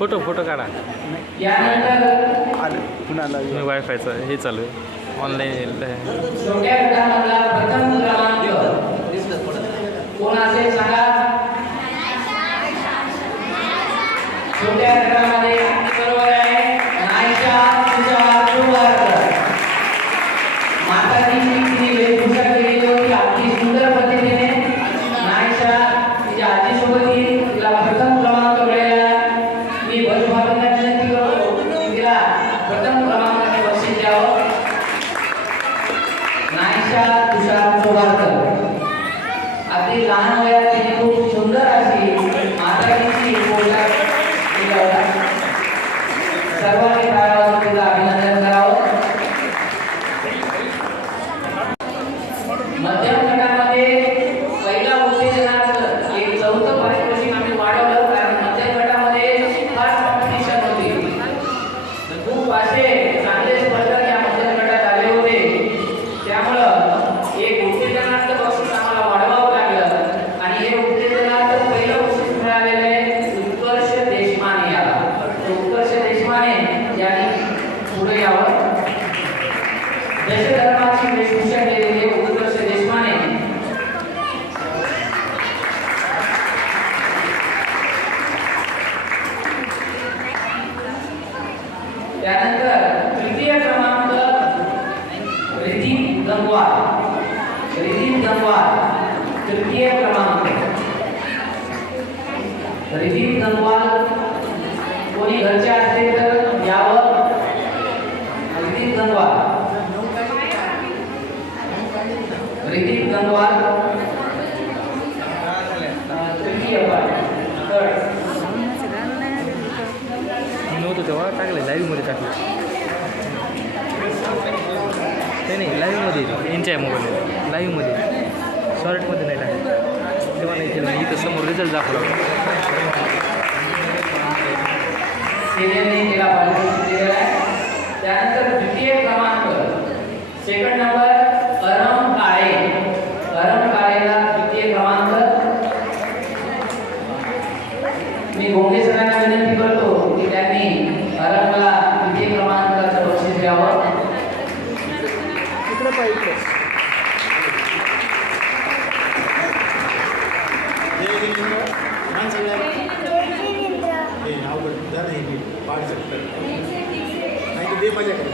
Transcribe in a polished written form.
Photo काढा. यानंतर पुन्हा मी वायफायचं हे चालू आहे ऑनलाईन. छोट्या गटामधला प्रथम क्रमांक कोण असेल सांगा. छोट्या गटामध्ये बरोबर आहे नायशा तुषार चोरकर. माताजीची तिने वेशभूषा केलेली होती अगदी सुंदर पद्धतीने. नायशा तिच्या आजीसोबत तिला प्रथम क्रमांक मिळाला. मी बसभागांना विनंती करतो की तिला प्रथम क्रमांकाचे बक्षीस द्यावं. नायशा तुषार चोरकर अगदी लहान वयात तिने खूप सुंदर अशी माताजीची पोशाख केला होता. सर्वांनी टाळ्या वाजवून तिला अभिनंदन करावं. मध्यम गटामध्ये पहिला उत्तेजनार्थ एक चौथं पारितोषिक आम्ही वाढवलं कारण मध्यम गटामध्ये फार कॉम्पिटिशन होती. खूप असे चांगले स्पर्धक या मध्यम गटात आले होते. त्यामुळं एक उत्तेजनार्थ बक्षीस आम्हाला वाढवावं लागलं आणि हे उत्तेजनार्थ पहिलं बक्षीस मिळालेलं आहे उत्कर्ष देशमाने याला. उत्कर्ष देशमाने यांनी पुढे यावं. दशधर्माची वेशभूषा केलेली उत्कर्ष देशमाने. त्यानंतर तृतीय क्रमांक रिधिम गंगवार. रिधिम गंगवार तृतीय क्रमांक. रिधिम गंगवार कोणी घरचे असते तर यावं. रिधिम गंगवार. रिधिम गंगवार तृतीय नव्हतं तेव्हा टाकलं लाईव्हमध्ये टाकलं. नाही लाईव्हमध्ये यांच्या मोबाईल लाईव्हमध्ये शॉर्टमध्ये नाही टाकलं तेव्हा नाही केलं. मी इथं समोर रिझल्ट दाखवला केला पाहिजे. त्यानंतर द्वितीय क्रमांक सेकंड नंबर अरम काळे. अरम काळेला द्वितीय क्रमांक. मी गोंगे सरांना विनंती करतो की त्यांनी अरमला द्वितीय क्रमांकाचं बक्षीस द्यावं. तिकडे पाहिजे अवघड नाही पाठ शकतात नाही ते माझ्याकडे